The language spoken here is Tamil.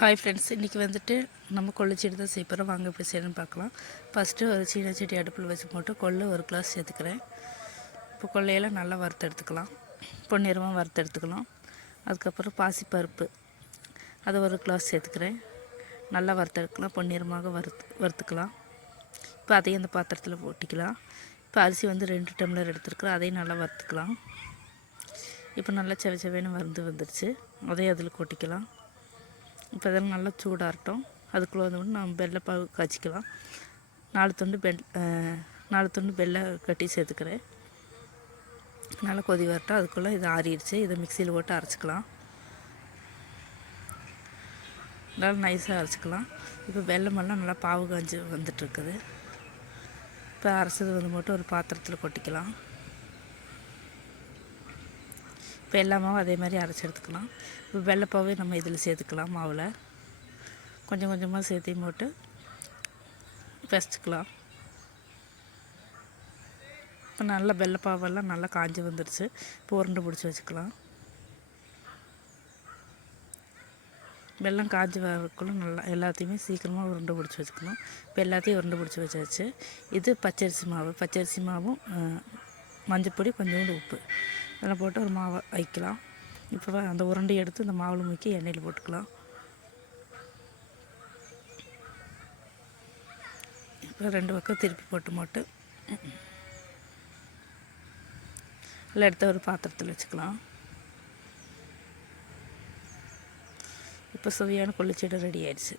ஹாய் ஃப்ரெண்ட்ஸ், இன்றைக்கி வந்துட்டு நம்ம கொள்ளு செடி தான் செய்யப்போகிறோம். வாங்க எப்படி செய்யணும்னு பார்க்கலாம். ஃபஸ்ட்டு ஒரு சீன சட்டி அடுப்பில் வச்சு போட்டு கொள்ளு ஒரு கிளாஸ் சேர்த்துக்கிறேன். இப்போ கொள்ளையெல்லாம் நல்லா வறுத்து எடுத்துக்கலாம், பொன்னிறமாக வறுத்து எடுத்துக்கலாம். அதுக்கப்புறம் பாசிப்பருப்பு அதை ஒரு கிளாஸ் சேர்த்துக்கிறேன். நல்லா வறுத்து எடுக்கலாம், பொன்னிறமாக வறுத்துக்கலாம். இப்போ அதையும் அந்த பாத்திரத்தில் போட்டிக்கலாம். இப்போ அரிசி வந்து 2 டம்ளர் எடுத்துருக்குறேன், அதையும் நல்லா வறுத்துக்கலாம். இப்போ நல்லா செவச்சவேன்னு வந்துருச்சு, அதையும் அதில் கொட்டிக்கலாம். இப்போ அதெல்லாம் நல்லா சூடாகட்டும். அதுக்குள்ளே வந்து நம்ம வெள்ளைப்பாகு காய்ச்சிக்கலாம். 4 துண்டு வெள்ளை கட்டி சேர்த்துக்கிறேன். நல்லா கொதி வரட்டும். அதுக்குள்ளே இது ஆறிடுச்சு. இதை மிக்சியில் போட்டு அரைச்சிக்கலாம். நல்லா நைஸாக அரைச்சிக்கலாம். இப்போ வெள்ளமெல்லாம் நல்லா பாவு காய்ஞ்சி வந்துட்டுருக்குது. இப்போ அரைச்சது வந்து மட்டும் ஒரு பாத்திரத்தில் கொட்டிக்கலாம். இப்போ எல்லா மாவும் அதே மாதிரி அரைச்சி எடுத்துக்கலாம். இப்போ வெள்ளைப்பாவே நம்ம இதில் சேர்த்துக்கலாம். மாவில் கொஞ்சம் கொஞ்சமாக சேர்த்தையும் போட்டு பிசைச்சிக்கலாம். இப்போ நல்லா வெள்ளைப்பாவெல்லாம் நல்லா காஞ்சி வந்துடுச்சு. இப்போ உருண்டை பிடிச்சி வச்சுக்கலாம். வெல்லம் காஞ்சி வரக்குள்ள நல்லா எல்லாத்தையுமே சீக்கிரமாக உருண்டை பிடிச்சி வச்சுக்கணும். இப்போ எல்லாத்தையும் உருண்டை பிடிச்சி வச்சாச்சு. இது பச்சரிசி மாவும் மஞ்சப்பொடி, கொஞ்சோண்டு உப்பு இதெல்லாம் போட்டு ஒரு மாவை வைக்கலாம். இப்போ அந்த உருண்டையை எடுத்து இந்த மாவில் முக்கி எண்ணெயில் போட்டுக்கலாம். இப்போ 2 பக்கம் திருப்பி போட்டு எல்லாம் எடுத்து ஒரு பாத்திரத்தில் வச்சுக்கலாம். இப்போ சுவையான கொள்ளு செடி ரெடி ஆயிடுச்சு.